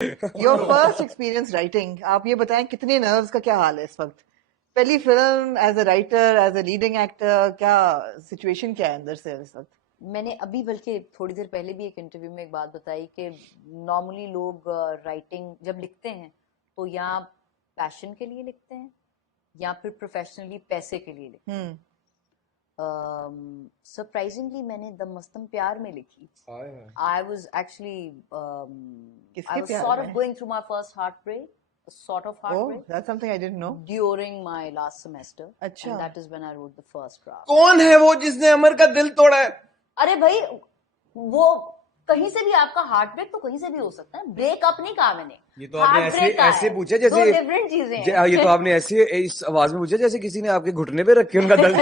Your first experience writing, आप ये बताएं कितने नर्व्स का क्या हाल है इस वक्त? पहली film, as a writer, as a leading actor, क्या सिचुएशन क्या है अंदर से इस वक्त? मैंने अभी बल्कि थोड़ी देर पहले भी एक इंटरव्यू में एक बात बताई कि नॉर्मली लोग राइटिंग जब लिखते हैं तो या पैशन के लिए लिखते हैं या फिर प्रोफेशनली पैसे के लिए लिखते हैं। सरप्राइजिंगली मैंने द मस्तम प्यार में लिखी। आई वाज एक्चुअली आई किसके वाज प्यार सॉर्ट ऑफ में? Going through my first heartbreak, sort of oh, heartbreak that's something I didn't know. during my last semester, अच्छा। and that is when I wrote the first draft. कौन है वो जिसने अमर का दिल तोड़ा है? अरे भाई, वो कहीं से भी आपका हार्ट ब्रेक तो कहीं से भी हो सकता है, ब्रेकअप नहीं कहा मैंने। ये तो आपने ऐसे पूछा जैसे दो डिफरेंट चीजें हैं। ये तो आपने ऐसे इस आवाज में पूछा जैसे किसी ने आपके घुटने पे रखे उनका दिल।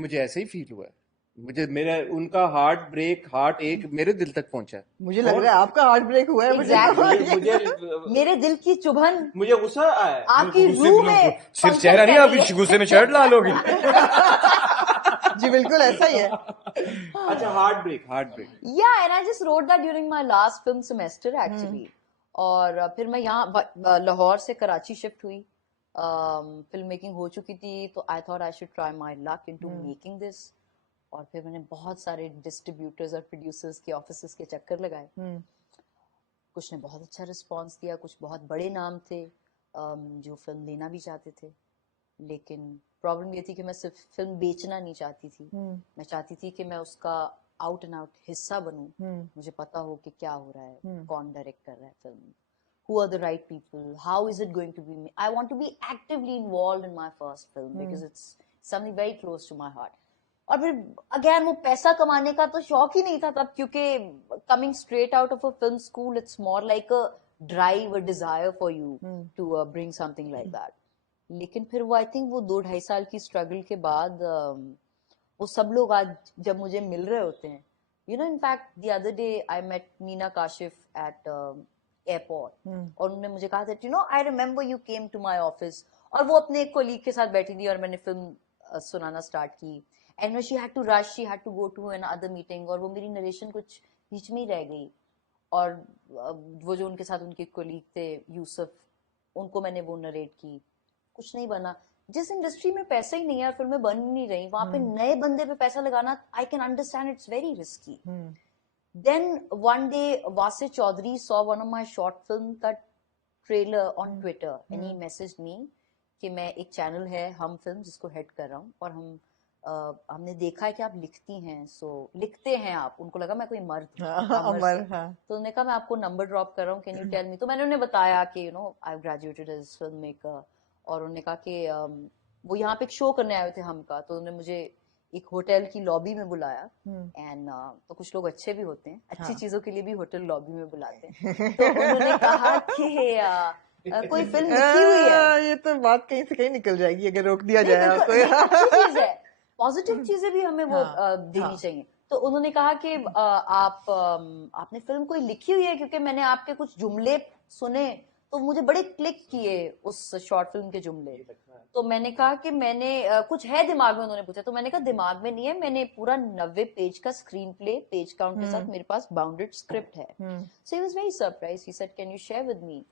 मुझे ऐसे ही फील हुआ है। मुझे मेरा उनका हार्ट एक मेरे दिल तक पहुंचा है। मुझे लग रहा है आपका हार्ट ब्रेक हुआ है। Exactly. मेरे दिल की चुभन, मुझे गुस्सा आया आपकी रूह में सिर्फ चेहरा नहीं, आपकी गुस्से में शर्ट लाल होगी। जी बिल्कुल ऐसा ही है। अच्छा, heartbreak. Yeah, and I just wrote that during my last film semester actually. और फिर मैं यहाँ लाहौर से कराची शिफ्ट हुई। फिल्म मेकिंग हो चुकी थी तो I thought I should try my luck into making this. और फिर मैंने बहुत सारे डिस्ट्रीब्यूटर्स और प्रोड्यूसर्स के ऑफिसेस के चक्कर लगाए। कुछ ने बहुत अच्छा रिस्पांस दिया, कुछ बहुत बड़े नाम थे जो फिल्म लेना भी चाहते थे, लेकिन प्रॉब्लम ये थी कि मैं सिर्फ फिल्म बेचना नहीं चाहती थी। मैं चाहती थी कि मैं उसका आउट एंड आउट हिस्सा बनूं। मुझे पता हो कि क्या हो रहा है, कौन डायरेक्ट कर रहा है film, who are the right people, how is it going to be made. I want to be actively involved in my first film because it's something very close to my heart. और फिर again वो पैसा कमाने का तो शौक ही नहीं था तब, क्योंकि coming straight out of a film school it's more like a drive, a desire for you to bring something like that. लेकिन फिर वो आई थिंक वो 2-2.5 साल की स्ट्रगल के बाद वो सब लोग आज जब मुझे मिल रहे होते हैं, you know, in fact the other day I met Meena Kashif at airport और उन्होंने मुझे कहा था, you know, I remember you came to my office. और वो अपने एक कोलीग के साथ बैठी थी और मैंने फिल्म सुनाना स्टार्ट की। And she had to rush, she had to go to another meeting, और वो मेरी नरेशन कुछ बीच में ही रह गई। और वो जो उनके साथ उनके कोलीग थे यूसुफ, उनको मैंने वो नरेट की। कुछ नहीं बना। जिस इंडस्ट्री में पैसा ही नहीं है और फिल्में बन नहीं रही, वहां पे नए बंदे पे पैसा लगाना, I can understand, it's very risky. Then one day Vasit Chaudhary saw one of my short film का trailer on Twitter and he messaged me कि मैं एक चैनल है हम फिल्म जिसको हेड कर रहा हूँ और हमने देखा है कि आप लिखती हैं, सो लिखते हैं आप। उनको लगा मैं कोई मर्द अमर, तो उन्होंने कहा मैं आपको नंबर ड्रॉप कर रहा हूँ, कैन यू टेल मी। तो मैंने उन्हें बताया कि you know I graduated as filmmaker, और उन्होंने कहा कि वो यहाँ पे एक शो करने आए थे हम का, तो उन्होंने मुझे एक होटल की लॉबी में बुलाया। एंड तो कुछ लोग अच्छे भी होते हैं, अच्छी चीजों के लिए भी होटल लॉबी में बुलाते हैं। तो उन्होंने कहा कि कोई फिल्म लिखी हुई है। ये तो बात कहीं से कहीं निकल जाएगी अगर रोक दिया जाए आपको। अच्छी चीज है, पॉजिटिव चीजें भी हमें वो देनी चाहिए। तो उन्होंने कहा कि आपने फिल्म कोई लिखी हुई है, क्योंकि मैंने आपके कुछ जुमले सुने तो मुझे बड़े क्लिक किए उस शॉर्ट फिल्म के जुमले। तो मैंने कहा कि मैंने कुछ है दिमाग में। उन्होंने पूछा तो मैंने कहा दिमाग में नहीं है, मैंने पूरा 90 पेज का स्क्रीन प्ले पेज काउंट के साथ मेरे पास बाउंडेड स्क्रिप्ट है। So he was very surprised, he said can you share with me.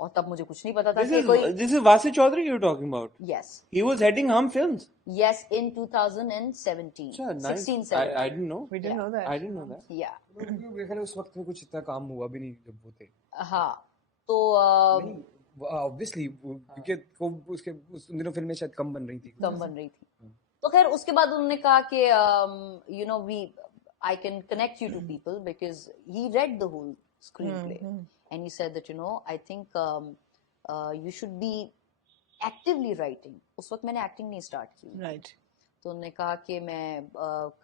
और तब मुझे कुछ नहीं पता था कि कोई This is Vasit Chaudhary you're talking about? Yes. He was heading Hum Films? Yes, in 2017. अच्छा, nice. 16-17. I didn't know. We didn't know that. I didn't know that. Yeah. क्योंकि उस वक्त में कुछ इतना काम हुआ भी नहीं जब वो थे। हाँ, तो ऑब्वियसली क्योंकि उसके उस दिनों फिल्में शायद कम बन रही थी। तो खैर उसके बाद उन्होंने कहा कि you no I can connect you to people because he read the whole screenplay and he said that, you know, I think you should be actively writing. उस वक्त मैंने एक्टिंग नहीं स्टार्ट की। Right. तो उन्होंने कहा कि मैं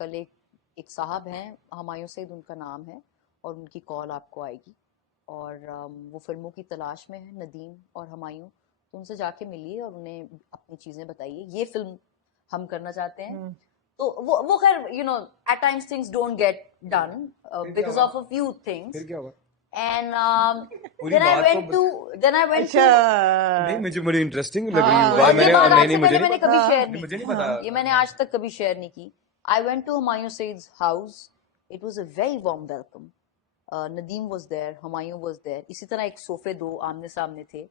कल एक साहब हैं, हुमायूं सईद उनका नाम है, और उनकी कॉल आपको आएगी, और वो फिल्मों की तलाश में है, नदीम और हुमायूं, तो उनसे जाके मिलिए और उन्हें अपनी चीजें बताइए, ये फिल्म हम करना चाहते हैं। तो वो खैर you know at times things don't get done because of a few things. फिर क्या हुआ? And then I went to नहीं, मुझे बड़ी इंटरेस्टिंग लग रही है। मैंने कभी शेयर नहीं, मुझे नहीं पता, ये मैंने आज तक कभी शेयर नहीं की। I went to Humayun Saeed's house. It was a very warm welcome. Nadeem was there, Humayun was there, इसी तरह एक सोफे दो आमने सामने थे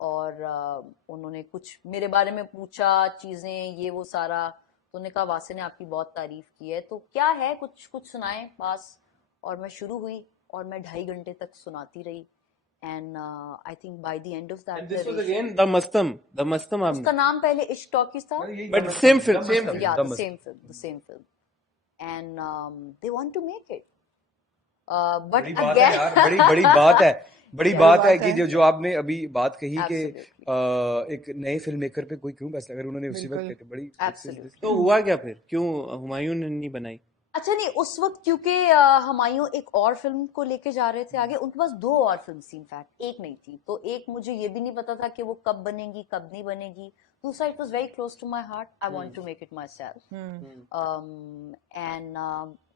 और उन्होंने कुछ मेरे बारे में पूछा, चीजें ये वो सारा, तो उन्होंने कहा वासे ने आपकी बहुत तारीफ की है, तो क्या है कुछ कुछ सुनाएं पास। और मैं शुरू हुई और मैं 2.5 घंटे तक सुनाती रही and I think by the end of And that this was again The Mastam उसका आपने, नाम पहले इश्क टॉकीज था, but same film, same film. yeah, The the same film, and they want to make it, but बड़ी बात है again यार, बड़ी बड़ी बात है, बड़ी Yeah, बात बात है कि है। जो आपने अभी बात कही कि Absolutely. एक नए फिल्म मेकर पे कोई क्यों फैसला, अगर उन्होंने उसी वक्त बिल्कुल। लेते, बड़ी Absolutely. तो हुआ क्या फिर, क्यों हुमायूं ने नहीं बनाई? अच्छा नहीं, उस वक्त क्योंकि हुमायूं एक और फिल्म को लेके जा रहे थे आगे, उनके पास 2 और फिल्म थी इनफैक्ट, एक नहीं थी, तो एक मुझे ये भी नहीं पता था कि वो कब बनेगी कब नहीं बनेगी, दूसरा it was very close to my heart, I want to make it myself, and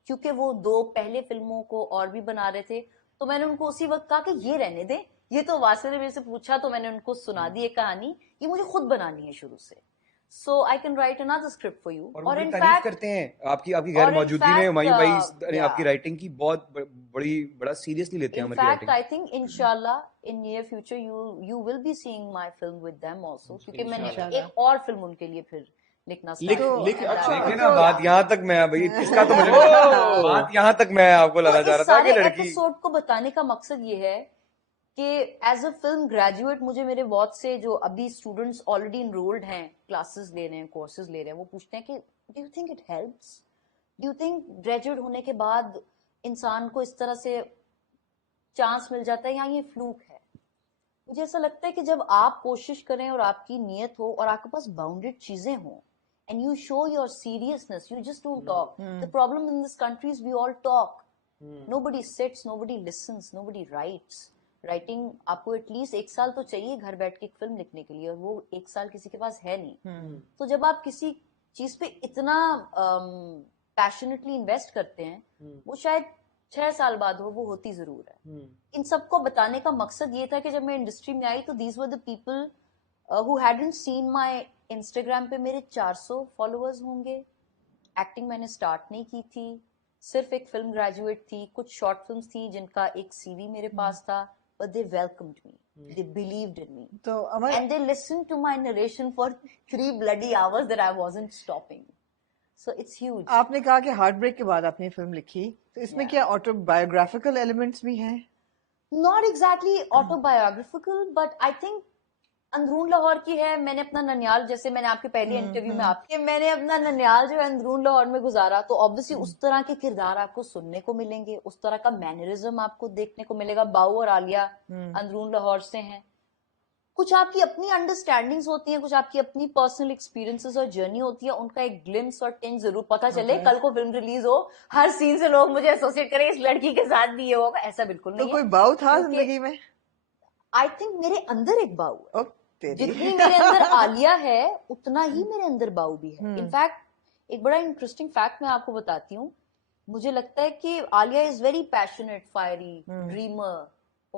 क्योंकि वो 2 पहले फिल्मों को और भी बना रहे थे, तो मैंने उनको उसी वक्त कहा कि ये रहने दे, ये तो वासे ने मेरे से पूछा तो मैंने उनको सुना दी एक कहानी, ये मुझे खुद बनानी है शुरू से, so I can write another script for you. और और बड़ी इन तारीफ फैक्ट करते हैं आपकी गैर और in मौजूदगी में, fact, हुमायूं भाई ने yeah. आपकी राइटिंग की बहुत बड़ा सीरियसली लेते हैं In हमारी fact, writing. I think inshallah in near future you will be seeing my film with them also, क्योंकि मैंने इंशाल्लाह। एक और फिल्म उनके लिए फिर लिखना लिख start लिख किया। अच्छा देखिए तो- ना, बात यहाँ तक मैं भाई, इसका तो मुझे ओह! बात यहाँ तक मैं आपको तो लाना चाह इस रहा था कि सारे लड़की एपिसोड को बताने का मकसद ये है कि एज अ फिल्म ग्रेजुएट मुझे मेरे बहुत से जो अभी स्टूडेंट्स ऑलरेडी इनरोल्ड हैं, क्लासेस ले रहे हैं, कोर्सेज ले रहे हैं, वो पूछते हैं कि do you think it helps, do you think graduate होने के बाद इंसान को इस तरह से चांस मिल जाता है या ये फ्लूक है। मुझे ऐसा लगता है कि जब आप कोशिश करें और आपकी नीयत हो और आपके पास बाउंडेड चीजें हों and you show your seriousness, you just don't talk. The problem in this country is we all talk. Nobody sits, nobody listens, nobody writes. Writing आपको एटलीस्ट 1 साल तो चाहिए घर बैठ के एक फिल्म लिखने के लिए, और वो 1 साल किसी के पास है नहीं। तो जब आप किसी चीज पे इतना पैशनेटली इन्वेस्ट करते हैं, वो शायद 6 साल बाद वो होती जरूर है। इन सबको बताने का मकसद ये था कि जब मैं इंडस्ट्री में आई तो these were the people who hadn't seen my Instagram पे मेरे 400 फॉलोअर्स होंगे, एक्टिंग मैंने स्टार्ट नहीं की थी, सिर्फ एक फिल्म ग्रेजुएट थी, कुछ शॉर्ट फिल्म्स थी जिनका एक सीवी मेरे पास था, but they welcomed me, they believed in me, तो अमर, and they listened to my narration for 3 bloody hours that I wasn't stopping, so it's huge. आपने कहा कि हार्ट ब्रेक के बाद आपने फिल्म लिखी, तो इसमें क्या ऑटोबायोग्राफिकल एलिमेंट्स भी हैं? Not exactly autobiographical, but I think अंदरून Lahore की है। मैंने अपना ननियाल, जैसे मैंने आपके पहले इंटरव्यू में आपके, मैंने अपना ननियाल जो है अंदरून लाहौर में गुजारा, तो ऑब्वियसली उस तरह के किरदार आपको सुनने को मिलेंगे, उस तरह का मैनरिज्म आपको देखने को मिलेगा। बाऊ और आलिया अंदरून लाहौर से हैं। कुछ आपकी अपनी अंडरस्टैंडिंग्स होती हैं, कुछ आपकी अपनी पर्सनल एक्सपीरियंसेस और जर्नी होती है, उनका एक ग्लिम्स और टिंज जरूर पता चले। कल को फिल्म रिलीज हो, हर सीन से लोग मुझे एसोसिएट करें इस लड़की के साथ भी ये होगा, ऐसा बिल्कुल तो नहीं कोई है। बाऊ था क्योंकि जिंदगी में? आई थिंक मेरे अंदर एक बाऊ है। ओ तेरी। जितनी मेरे अंदर आलिया है उतना ही मेरे अंदर बाऊ भी है। इनफैक्ट एक बड़ा इंटरेस्टिंग फैक्ट मैं आपको बताती हूँ। मुझे लगता है कि Alia is very passionate, fiery, dreamer,